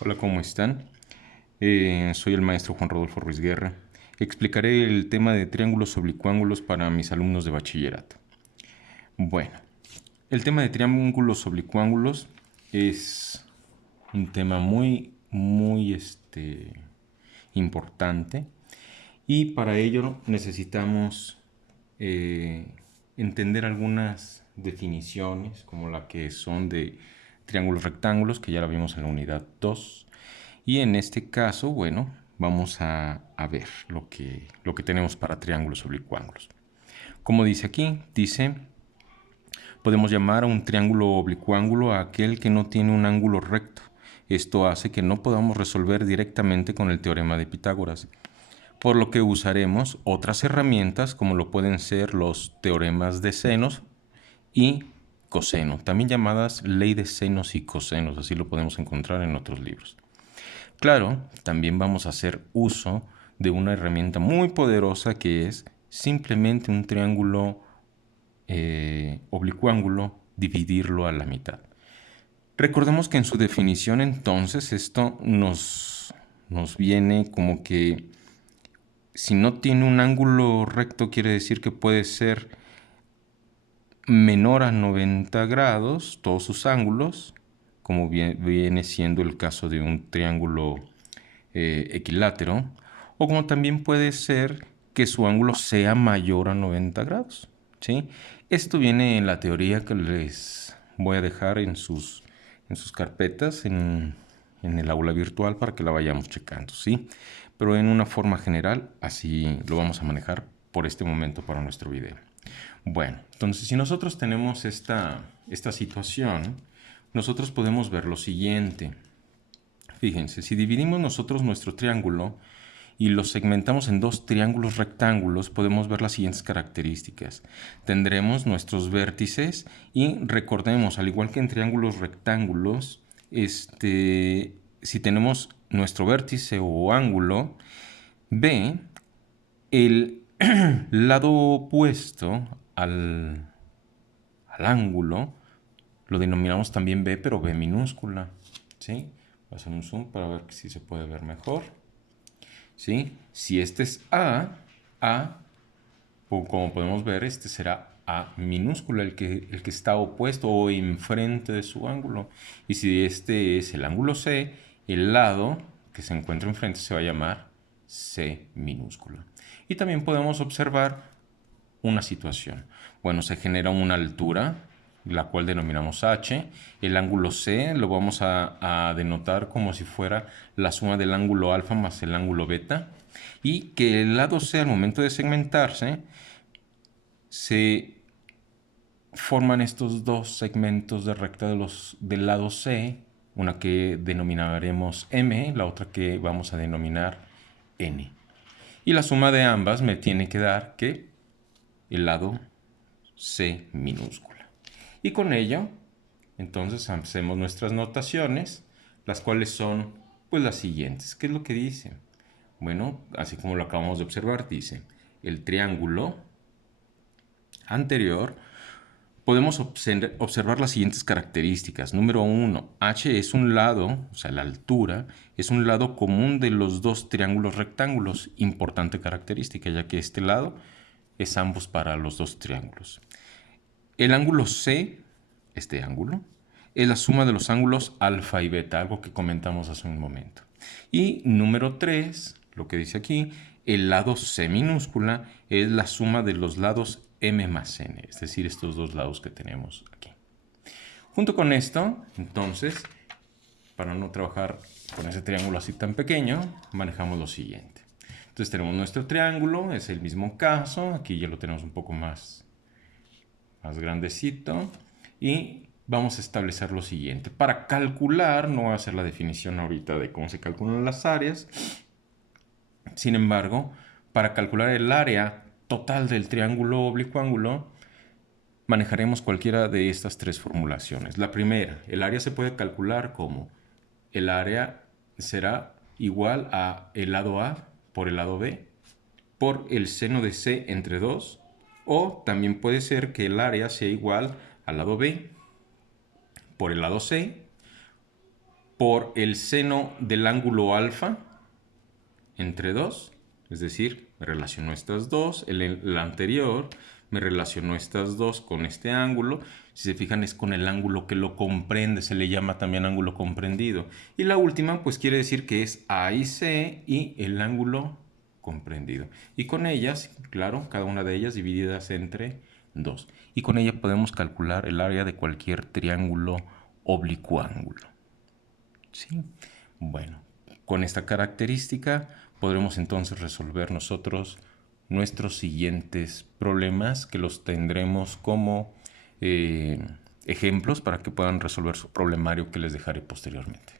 Hola, ¿cómo están? Soy el maestro Juan Rodolfo Ruiz Guerra. Explicaré el tema de triángulos oblicuángulos para mis alumnos de bachillerato. Bueno, el tema de triángulos oblicuángulos es un tema muy importante y para ello necesitamos eh, entender algunas definiciones como la que son de triángulos rectángulos, que ya la vimos en la unidad 2. Y en este caso, bueno, vamos a ver lo que tenemos para triángulos oblicuángulos. Como dice aquí, dice, podemos llamar a un triángulo oblicuángulo a aquel que no tiene un ángulo recto. Esto hace que no podamos resolver directamente con el teorema de Pitágoras, por lo que usaremos otras herramientas como lo pueden ser los teoremas de senos y coseno, también llamadas ley de senos y cosenos, así lo podemos encontrar en otros libros. Claro, también vamos a hacer uso de una herramienta muy poderosa que es simplemente un triángulo oblicuángulo, dividirlo a la mitad. Recordemos que en su definición entonces esto nos viene como que si no tiene un ángulo recto quiere decir que puede ser menor a 90 grados, todos sus ángulos, como viene siendo el caso de un triángulo equilátero, o como también puede ser que su ángulo sea mayor a 90 grados. ¿Sí? Esto viene en la teoría que les voy a dejar en sus carpetas en el aula virtual para que la vayamos checando. ¿Sí? Pero en una forma general, así lo vamos a manejar por este momento para nuestro video. Bueno, entonces si nosotros tenemos esta situación, nosotros podemos ver lo siguiente. Fíjense, si dividimos nosotros nuestro triángulo y lo segmentamos en dos triángulos rectángulos, podemos ver las siguientes características. Tendremos nuestros vértices y recordemos, al igual que en triángulos rectángulos, si tenemos nuestro vértice o ángulo, B, el lado opuesto al ángulo lo denominamos también B, pero B minúscula. ¿Sí? Voy a hacer un zoom para ver si se puede ver mejor. ¿Sí? Si este es A, como podemos ver, este será A minúscula, el que está opuesto o enfrente de su ángulo. Y si este es el ángulo C, el lado que se encuentra enfrente se va a llamar C minúscula. Y también podemos observar una situación. Bueno, se genera una altura, la cual denominamos h. El ángulo C lo vamos a denotar como si fuera la suma del ángulo alfa más el ángulo beta. Y que el lado C al momento de segmentarse se forman estos dos segmentos de recta del lado C, una que denominaremos M, la otra que vamos a denominar N. Y la suma de ambas me tiene que dar que el lado C minúscula. Y con ello, entonces hacemos nuestras notaciones, las cuales son pues las siguientes. ¿Qué es lo que dice? Bueno, así como lo acabamos de observar, dice el triángulo anterior. Podemos observar las siguientes características. Número 1, H es un lado, o sea, la altura, es un lado común de los dos triángulos rectángulos. Importante característica, ya que este lado es ambos para los dos triángulos. El ángulo C, este ángulo, es la suma de los ángulos alfa y beta, algo que comentamos hace un momento. Y número 3, lo que dice aquí, el lado C minúscula es la suma de los lados M más N, es decir, estos dos lados que tenemos aquí. Junto con esto, entonces, para no trabajar con ese triángulo así tan pequeño, manejamos lo siguiente. Entonces tenemos nuestro triángulo, es el mismo caso, aquí ya lo tenemos un poco más grandecito, y vamos a establecer lo siguiente. Para calcular, no voy a hacer la definición ahorita de cómo se calculan las áreas, sin embargo, para calcular el área total del triángulo oblicuángulo, manejaremos cualquiera de estas tres formulaciones. La primera, el área se puede calcular como el área será igual a el lado A por el lado B por el seno de C entre 2, o también puede ser que el área sea igual al lado B por el lado C por el seno del ángulo alfa entre 2, es decir, me relacionó estas dos, el anterior me relacionó estas dos con este ángulo. Si se fijan, es con el ángulo que lo comprende, se le llama también ángulo comprendido. Y la última, pues quiere decir que es A y C y el ángulo comprendido. Y con ellas, claro, cada una de ellas divididas entre 2. Y con ella podemos calcular el área de cualquier triángulo oblicuángulo. ¿Sí? Bueno, con esta característica podremos entonces resolver nosotros nuestros siguientes problemas, que los tendremos como ejemplos para que puedan resolver su problemario que les dejaré posteriormente.